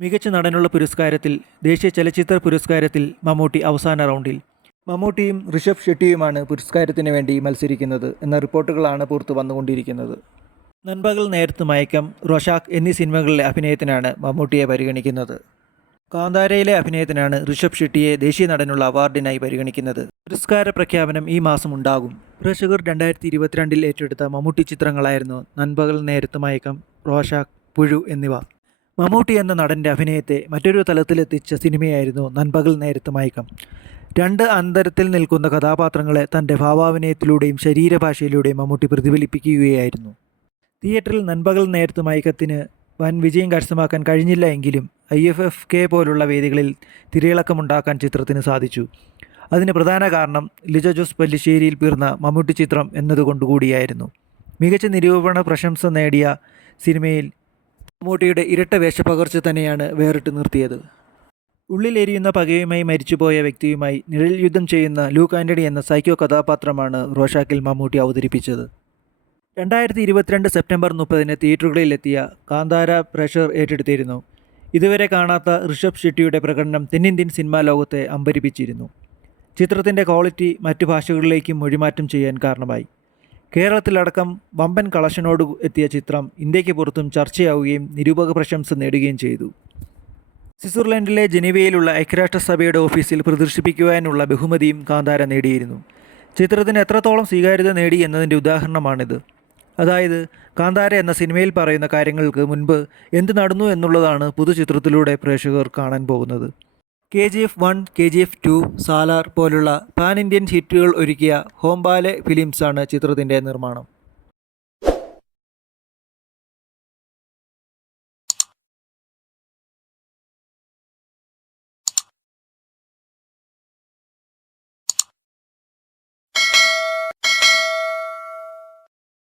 മികച്ച നടനുള്ള പുരസ്കാരത്തിൽ ദേശീയ ചലച്ചിത്ര പുരസ്കാരത്തിൽ മമ്മൂട്ടി അവസാന റൗണ്ടിൽ. മമ്മൂട്ടിയും ഋഷഭ് ഷെട്ടിയുമാണ് പുരസ്കാരത്തിന് വേണ്ടി മത്സരിക്കുന്നത് എന്ന റിപ്പോർട്ടുകളാണ് പുറത്തു വന്നുകൊണ്ടിരിക്കുന്നത്. നൻപകൽ നേരത്ത് മയക്കം റൊഷാഖ് എന്നീ സിനിമകളിലെ അഭിനയത്തിനാണ് മമ്മൂട്ടിയെ പരിഗണിക്കുന്നത്. കാന്താരയിലെ അഭിനയത്തിനാണ് ഋഷഭ് ഷെട്ടിയെ ദേശീയ നടനുള്ള അവാർഡിനായി പരിഗണിക്കുന്നത്. പുരസ്കാര പ്രഖ്യാപനം ഈ മാസം ഉണ്ടാകും. പ്രേക്ഷകർ രണ്ടായിരത്തി ഇരുപത്തിരണ്ടിൽ ഏറ്റെടുത്ത മമ്മൂട്ടി ചിത്രങ്ങളായിരുന്നു നൻപകൽ നേരത്ത് മയക്കം റോഷാക്ക് പുഴു എന്നിവ. മമ്മൂട്ടി എന്ന നടന്റെ അഭിനയത്തെ മറ്റൊരു തലത്തിലെത്തിച്ച സിനിമയായിരുന്നു നൻപകൽ നേരത്ത് മയക്കം. രണ്ട് അന്തരത്തിൽ നിൽക്കുന്ന കഥാപാത്രങ്ങളെ തന്റെ ഭാവാഭിനയത്തിലൂടെയും ശരീരഭാഷയിലൂടെയും മമ്മൂട്ടി പ്രതിഫലിപ്പിക്കുകയായിരുന്നു. തിയേറ്ററിൽ നൻപകൽ നേരത്ത് മയക്കത്തിന് വൻ വിജയം കരസ്ഥമാക്കാൻ കഴിഞ്ഞില്ല എങ്കിലും ഐ എഫ് എഫ് കെ പോലുള്ള വേദികളിൽ തിരയിളക്കമുണ്ടാക്കാൻ ചിത്രത്തിന് സാധിച്ചു. അതിന് പ്രധാന കാരണം ലിജ ജോസ് പല്ലിശ്ശേരിയിൽ പിറന്ന മമ്മൂട്ടി ചിത്രം എന്നതുകൊണ്ടുകൂടിയായിരുന്നു. മികച്ച നിരൂപണ പ്രശംസ നേടിയ സിനിമയിൽ മമ്മൂട്ടിയുടെ ഇരട്ട വേഷപ്പകർച്ച തന്നെയാണ് വേറിട്ട് നിർത്തിയത്. ഉള്ളിലെരിയുന്ന പകയുമായി മരിച്ചുപോയ വ്യക്തിയുമായി നിഴൽ യുദ്ധം ചെയ്യുന്ന ലൂക്ക് ആന്റണി എന്ന സൈക്കോ കഥാപാത്രമാണ് റോഷാക്കിൽ മമ്മൂട്ടി അവതരിപ്പിച്ചത്. രണ്ടായിരത്തി ഇരുപത്തിരണ്ട് സെപ്റ്റംബർ മുപ്പതിന് തിയേറ്ററുകളിലെത്തിയ കാന്താര പ്രഷർ ഏറ്റെടുത്തിരുന്നു. ഇതുവരെ കാണാത്ത ഋഷഭ് ഷെട്ടിയുടെ പ്രകടനം തെന്നിന്ത്യൻ സിനിമാ ലോകത്തെ അമ്പരിപ്പിച്ചിരുന്നു. ചിത്രത്തിന്റെ ക്വാളിറ്റി മറ്റു ഭാഷകളിലേക്കും മൊഴിമാറ്റം ചെയ്യാൻ കാരണമായി. കേരളത്തിലടക്കം വമ്പൻ കളക്ഷനോട് എത്തിയ ചിത്രം ഇന്ത്യയ്ക്ക് പുറത്തും ചർച്ചയാവുകയും നിരൂപക പ്രശംസ നേടുകയും ചെയ്തു. സ്വിറ്റ്സർലൻഡിലെ ജനീവയിലുള്ള ഐക്യരാഷ്ട്രസഭയുടെ ഓഫീസിൽ പ്രദർശിപ്പിക്കുവാനുള്ള ബഹുമതിയും കാന്താര നേടിയിരുന്നു. ചിത്രത്തിന് എത്രത്തോളം സ്വീകാര്യത നേടി എന്നതിന്റെ ഉദാഹരണമാണിത്. അതായത് കാന്താര എന്ന സിനിമയിൽ പറയുന്ന കാര്യങ്ങൾക്ക് മുൻപ് എന്ത് നടന്നു എന്നുള്ളതാണ് പുതുചിത്രത്തിലൂടെ പ്രേക്ഷകർ കാണാൻ പോകുന്നത്. K G F one K G F two Salaar പോലുള്ള പാൻ ഇന്ത്യൻ ഹിറ്റുകൾ ഒരുക്കിയ ഹോംബാലെ ഫിലിംസാണ് ചിത്രത്തിന്റെ നിർമ്മാണം.